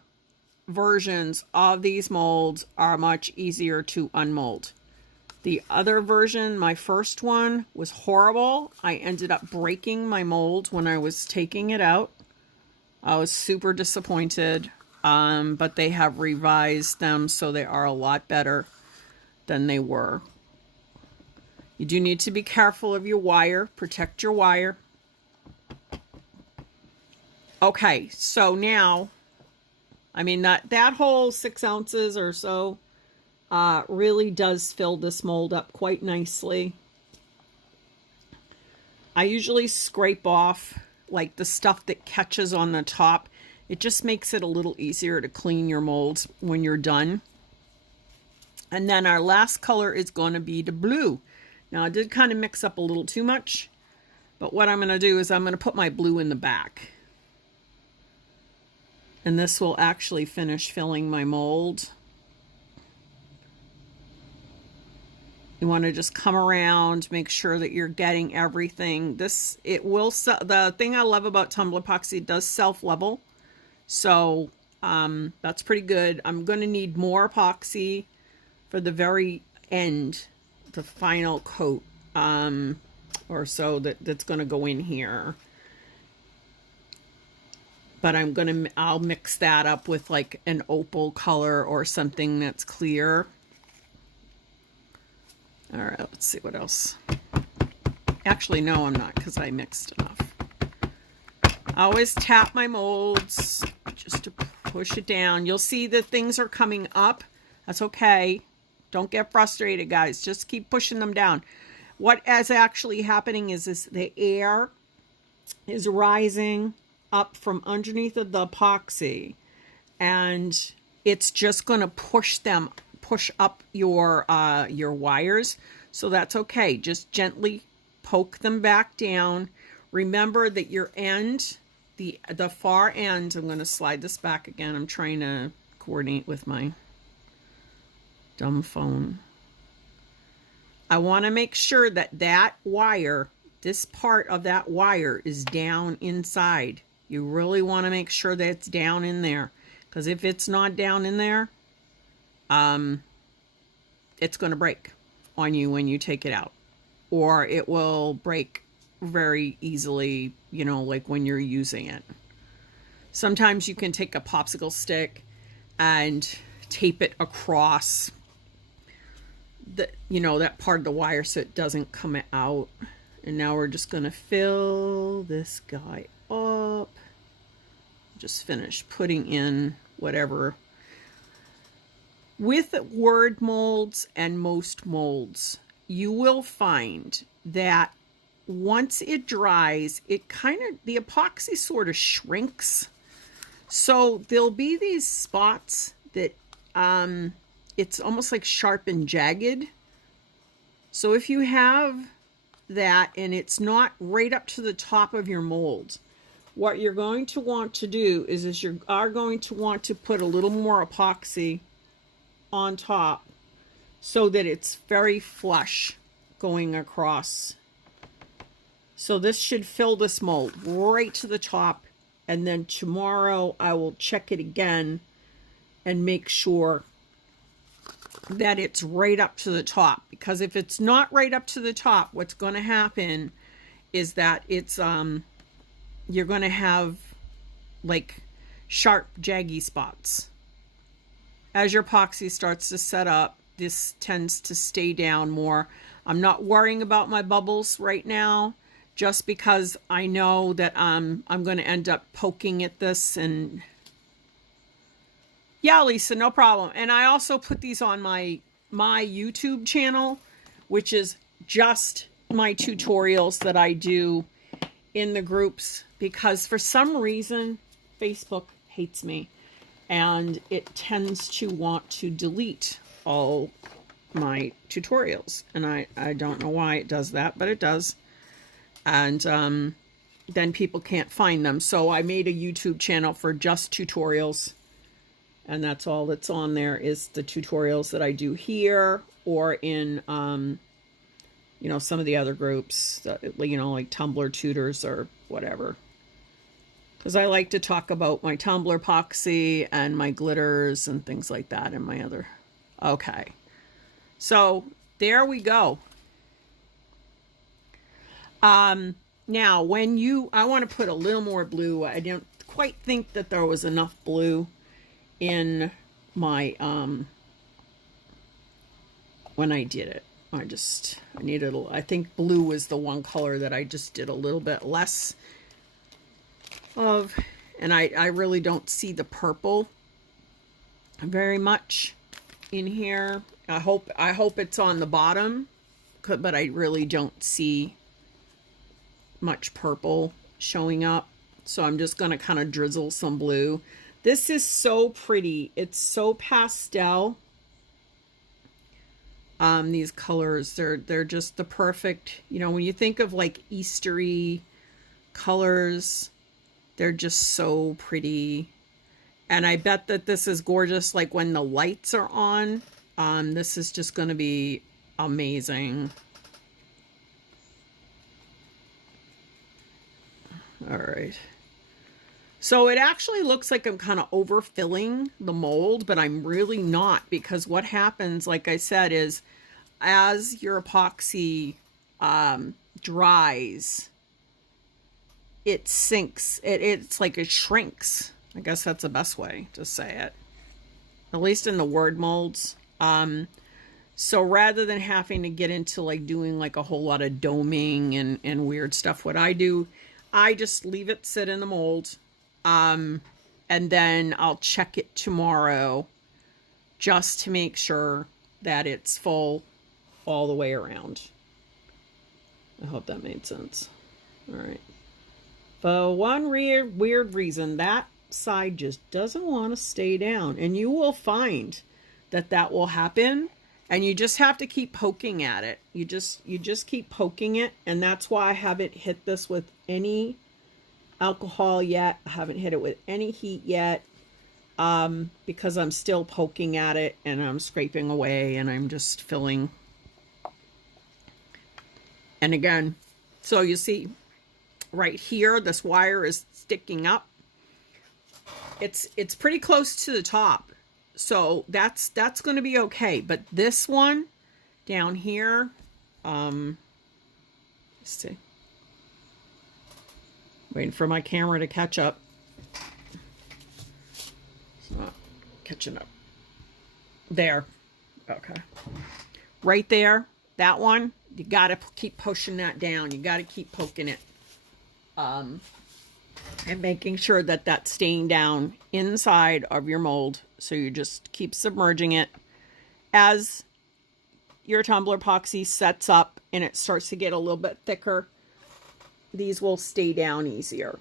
versions of these molds are much easier to unmold. The other version, my first one, was horrible. I ended up breaking my mold when I was taking it out. I was super disappointed, but they have revised them so they are a lot better than they were. You do need to be careful of your wire. Protect your wire. Okay, so now, I mean, that whole 6 ounces or so really does fill this mold up quite nicely. I usually scrape off like the stuff that catches on the top. It just makes it a little easier to clean your molds when you're done. And then our last color is going to be the blue. Now, I did kind of mix up a little too much, but what I'm going to do is I'm going to put my blue in the back. And this will actually finish filling my mold. You want to just come around, make sure that you're getting everything. The thing I love about Tumblr Epoxy, it does self-level. So that's pretty good. I'm going to need more epoxy for the very end, the final coat or so that's going to go in here. But I'll mix that up with like an opal color or something that's clear. All right, let's see what else. Actually, no, I'm not, because I mixed enough. I always tap my molds just to push it down. You'll see that things are coming up. That's okay. Don't get frustrated, guys. Just keep pushing them down. What is actually happening is the air is rising up from underneath of the epoxy, and it's just going to push up your wires. So that's okay. Just gently poke them back down. Remember that your end, the far end, I'm going to slide this back again. I'm trying to coordinate with my dumb phone. I want to make sure that wire, this part of that wire, is down inside. You really want to make sure that it's down in there, because if it's not down in there, it's going to break on you when you take it out, or it will break very easily, you know, like when you're using it. Sometimes you can take a popsicle stick and tape it across that part of the wire so it doesn't come out. And now we're just going to fill this guy up. Just finish putting in whatever. With word molds and most molds, you will find that once it dries, the epoxy sort of shrinks. So there'll be these spots that it's almost like sharp and jagged. So if you have that and it's not right up to the top of your mold, what you're going to want to do is you are going to want to put a little more epoxy on top so that it's very flush going across. So this should fill this mold right to the top. And then tomorrow I will check it again and make sure that it's right up to the top. Because if it's not right up to the top, what's going to happen is that it's you're going to have like sharp, jaggy spots. As your epoxy starts to set up, this tends to stay down more. I'm not worrying about my bubbles right now, just because I know that I'm going to end up poking at this. And yeah, Lisa, no problem. And I also put these on my YouTube channel, which is just my tutorials that I do in the groups, because for some reason Facebook hates me and it tends to want to delete all my tutorials, and I don't know why it does that, but it does. And then people can't find them. So I made a YouTube channel for just tutorials, and that's all that's on there is the tutorials that I do here or in you know, some of the other groups, you know, like Tumblr tutors or whatever. Because I like to talk about my Tumblr epoxy and my glitters and things like that and my other. Okay. So there we go. Now when I want to put a little more blue. I didn't quite think that there was enough blue in my, when I did it. I needed I think blue was the one color that I just did a little bit less of, and I really don't see the purple very much in here. I hope it's on the bottom, but I really don't see much purple showing up. So I'm just going to kind of drizzle some blue. This is so pretty. It's so pastel. These colors, they're just the perfect, you know, when you think of like Eastery colors, they're just so pretty. And I bet that this is gorgeous, like when the lights are on. This is just going to be amazing. All right. So it actually looks like I'm kind of overfilling the mold, but I'm really not, because what happens, like I said, is as your epoxy dries, it sinks. It's like it shrinks. I guess that's the best way to say it, at least in the word molds. So rather than having to get into like doing like a whole lot of doming and weird stuff, what I do, I just leave it sit in the mold. And then I'll check it tomorrow just to make sure that it's full all the way around. I hope that made sense. All right. For one weird reason, that side just doesn't want to stay down. And you will find that that will happen. And you just have to keep poking at it. You just keep poking it. And that's why I haven't hit this with any alcohol yet. I haven't hit it with any heat yet, because I'm still poking at it and I'm scraping away and I'm just filling. And again, so you see right here, this wire is sticking up. It's pretty close to the top, so that's going to be okay. But this one down here, let's see. Waiting for my camera to catch up. It's not catching up. There. Okay. Right there. That one. You got to keep pushing that down. You got to keep poking it. And making sure that that's staying down inside of your mold. So you just keep submerging it. As your Tumblr epoxy sets up and it starts to get a little bit thicker, these will stay down easier.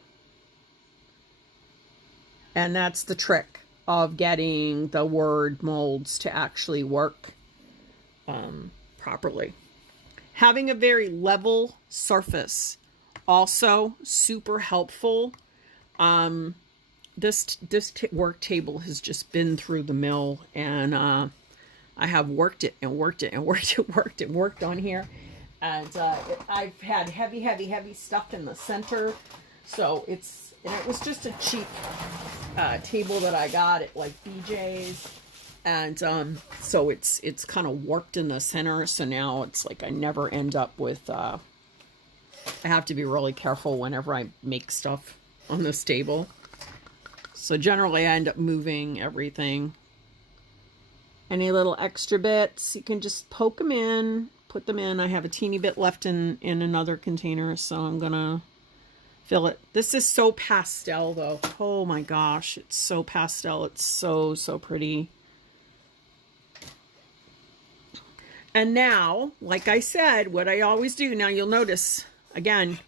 And that's the trick of getting the word molds to actually work properly. Having a very level surface, also super helpful. This work table has just been through the mill, and I have worked it and worked it and worked it, worked on here. And I've had heavy stuff in the center. So and it was just a cheap table that I got at like BJ's. And so it's kind of warped in the center. So now it's like I never end up with, I have to be really careful whenever I make stuff on this table. So generally I end up moving everything. Any little extra bits, you can just poke them in, put them in. I have a teeny bit left in another container, so I'm gonna fill it. This is so pastel though. Oh my gosh, it's so pastel. It's so pretty. And now, like I said, what I always do, now you'll notice, again,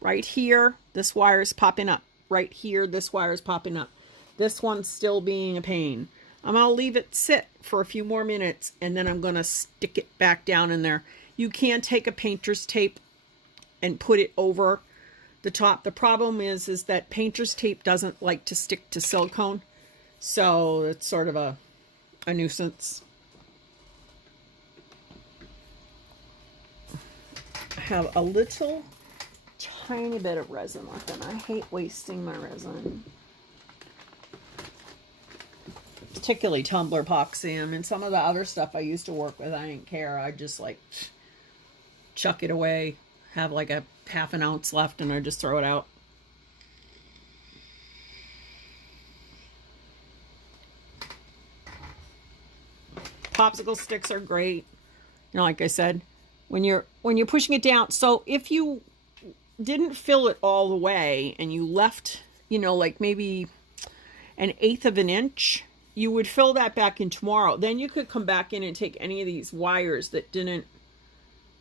right here, this wire is popping up. Right here, this wire is popping up. This one's still being a pain. I'm going to leave it sit for a few more minutes, and then I'm going to stick it back down in there. You can take a painter's tape and put it over the top. The problem is that painter's tape doesn't like to stick to silicone, so it's sort of a nuisance. I have a little tiny bit of resin left, and I hate wasting my resin. Particularly Tumblr Epoxy. I mean, some of the other stuff I used to work with, I didn't care. I just like chuck it away. Have like a half an ounce left, and I just throw it out. Popsicle sticks are great. You know, like I said, when you're pushing it down. So if you didn't fill it all the way and you left, you know, like maybe 1/8 of an inch, you would fill that back in tomorrow. Then you could come back in and take any of these wires that didn't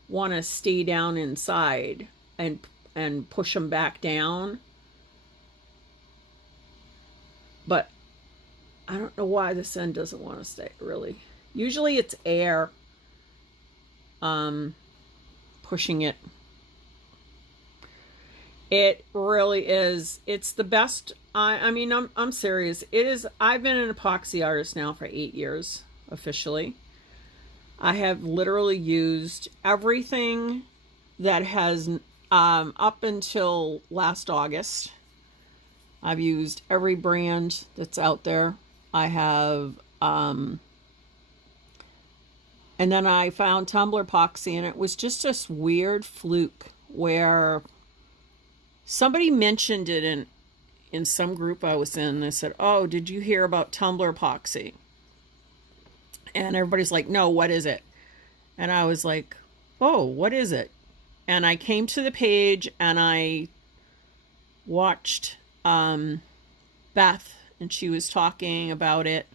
want to stay down inside and push them back down. But I don't know why this end doesn't want to stay, really. Usually it's air pushing it. It really is. It's the best. I mean, I'm serious. It is. I've been an epoxy artist now for 8 years, officially. I have literally used everything that has, up until last August. I've used every brand that's out there. I have, and then I found Tumblr Epoxy, and it was just this weird fluke where somebody mentioned it in some group I was in. They said, "Oh, did you hear about Tumblr Epoxy?" And everybody's like, "No, what is it?" And I was like, "Oh, what is it?" And I came to the page and I watched Beth, and she was talking about it.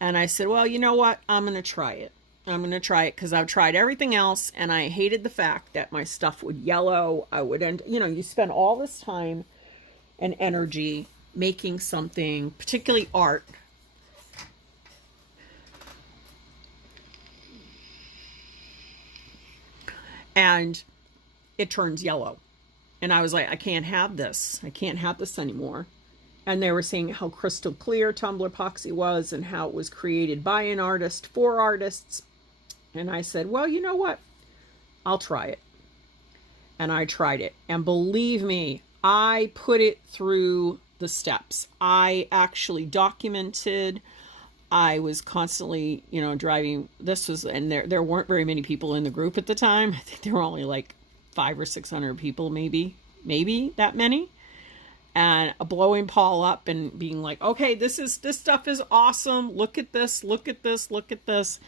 And I said, well, you know what? I'm going to try it. I'm going to try it because I've tried everything else, and I hated the fact that my stuff would yellow. I would end, you know, you spend all this time and energy making something, particularly art. And it turns yellow. And I was like, I can't have this. I can't have this anymore. And they were saying how crystal clear Tumblr Epoxy was and how it was created by an artist for artists. And I said, well, you know what? I'll try it. And I tried it. And believe me, I put it through the steps. I actually documented. I was constantly, you know, driving. This was, and there weren't very many people in the group at the time. I think there were only like 500 or 600 people, maybe that many. And blowing Paul up and being like, okay, this stuff is awesome. Look at this, look at this, look at this.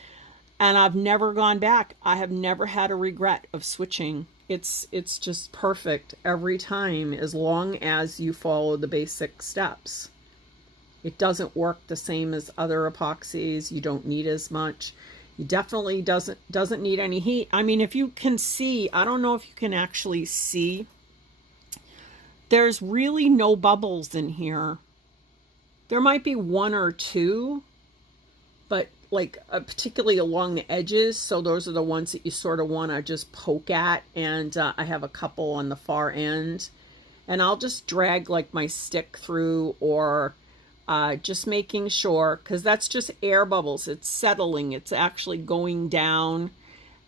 And I've never gone back. I have never had a regret of switching. It's just perfect every time, as long as you follow the basic steps. It doesn't work the same as other epoxies. You don't need as much. It definitely doesn't need any heat. I mean, if you can see, I don't know if you can actually see, there's really no bubbles in here. There might be one or two, but like particularly along the edges. So those are the ones that you sort of want to just poke at. And I have a couple on the far end, and I'll just drag like my stick through, or just making sure, because that's just air bubbles. It's settling. It's actually going down,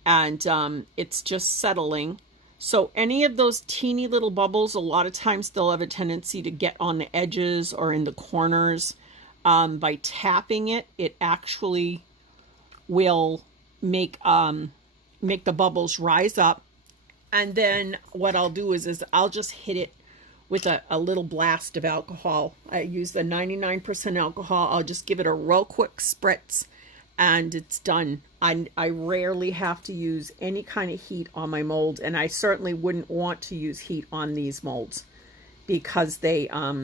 and it's just settling. So any of those teeny little bubbles, a lot of times they'll have a tendency to get on the edges or in the corners. By tapping it, it actually will make the bubbles rise up. And then what I'll do is I'll just hit it with a little blast of alcohol. I use the 99% alcohol. I'll just give it a real quick spritz and it's done. I rarely have to use any kind of heat on my molds, and I certainly wouldn't want to use heat on these molds because they're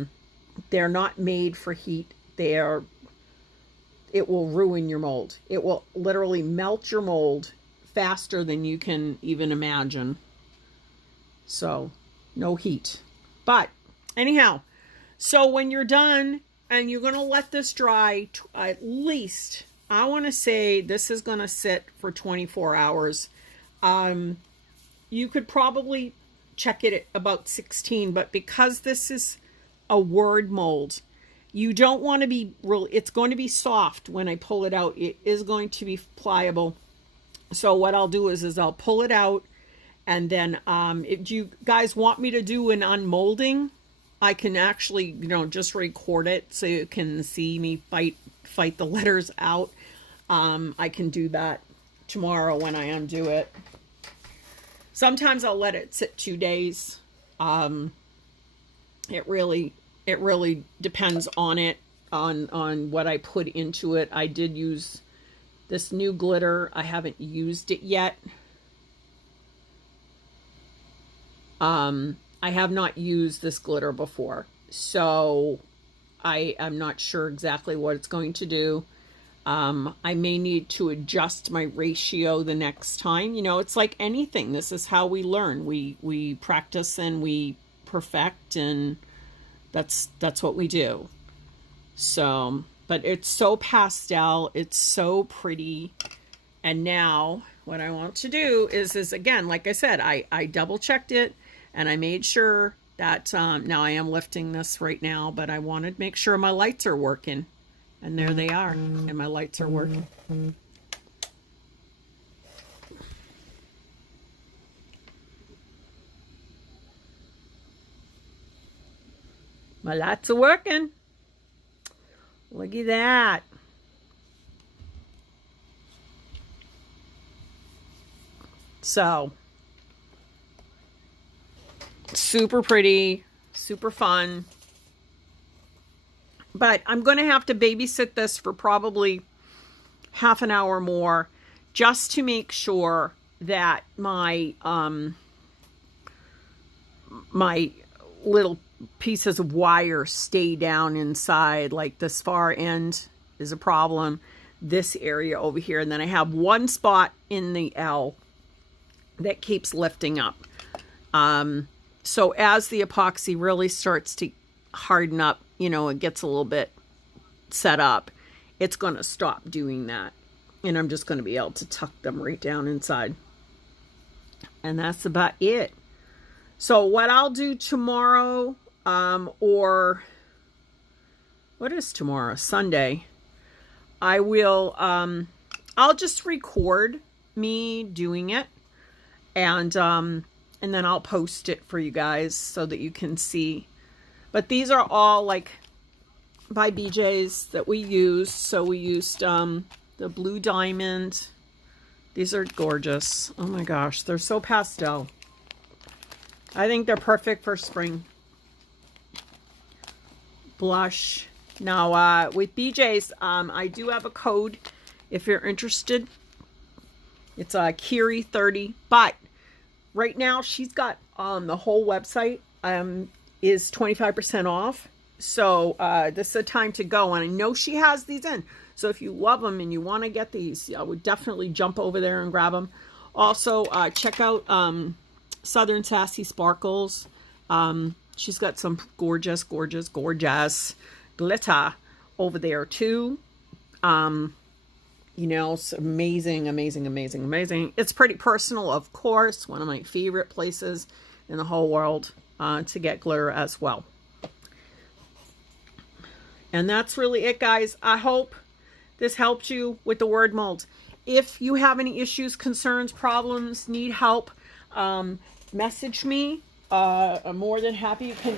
not made for heat. It will ruin your mold. It will literally melt your mold faster than you can even imagine. So no heat. But anyhow, so when you're done and you're going to let this dry, at least, I want to say this is going to sit for 24 hours. You could probably check it at about 16, but because this is a word mold, you don't want to be real. It's going to be soft when I pull it out. It is going to be pliable. So what I'll do is I'll pull it out, and then if you guys want me to do an unmolding, I can actually, just record it so you can see me fight the letters out. I can do that tomorrow when I undo it. Sometimes I'll let it sit 2 days. It really depends on it, on what I put into it. I did use this new glitter. I haven't used it yet. I have not used this glitter before, so I am not sure exactly what it's going to do. I may need to adjust my ratio the next time. It's like anything. This is how we learn. We practice and we perfect, and that's what we do. So, but it's so pastel. It's so pretty. And now what I want to do is again, like I said, I double checked it. And I made sure that, now I am lifting this right now, but I wanted to make sure my lights are working. And there they are. And my lights are working. My lights are working. Look at that. So, super pretty, super fun. But I'm going to have to babysit this for probably half an hour more just to make sure that my my little pieces of wire stay down inside. Like this far end is a problem. This area over here. And then I have one spot in the L that keeps lifting up. So as the epoxy really starts to harden up, it gets a little bit set up, it's going to stop doing that. And I'm just going to be able to tuck them right down inside. And that's about it. So what I'll do tomorrow, or what is tomorrow? Sunday. I will, I'll just record me doing it. And then I'll post it for you guys so that you can see. But these are all like by BJ's that we use. So we used the blue diamond. These are gorgeous. Oh my gosh, they're so pastel. I think they're perfect for spring. Blush. Now with BJ's, I do have a code if you're interested. It's Kiri 30, but right now, she's got the whole website is 25% off. So this is a time to go. And I know she has these in. So if you love them and you want to get these, I would definitely jump over there and grab them. Also, check out Southern Sassy Sparkles. She's got some gorgeous, gorgeous, gorgeous glitter over there too. It's amazing, amazing, amazing, amazing. It's pretty personal, of course. One of my favorite places in the whole world to get glitter as well. And that's really it, guys. I hope this helped you with the word mold. If you have any issues, concerns, problems, need help, message me. I'm more than happy. You can,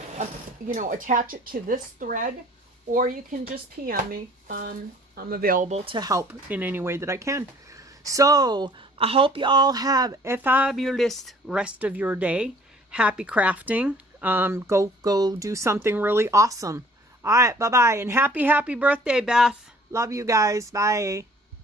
you know, attach it to this thread, or you can just PM me. I'm available to help in any way that I can. So I hope you all have a fabulous rest of your day. Happy crafting. Go do something really awesome. All right, bye-bye. And happy birthday, Beth. Love you guys. Bye.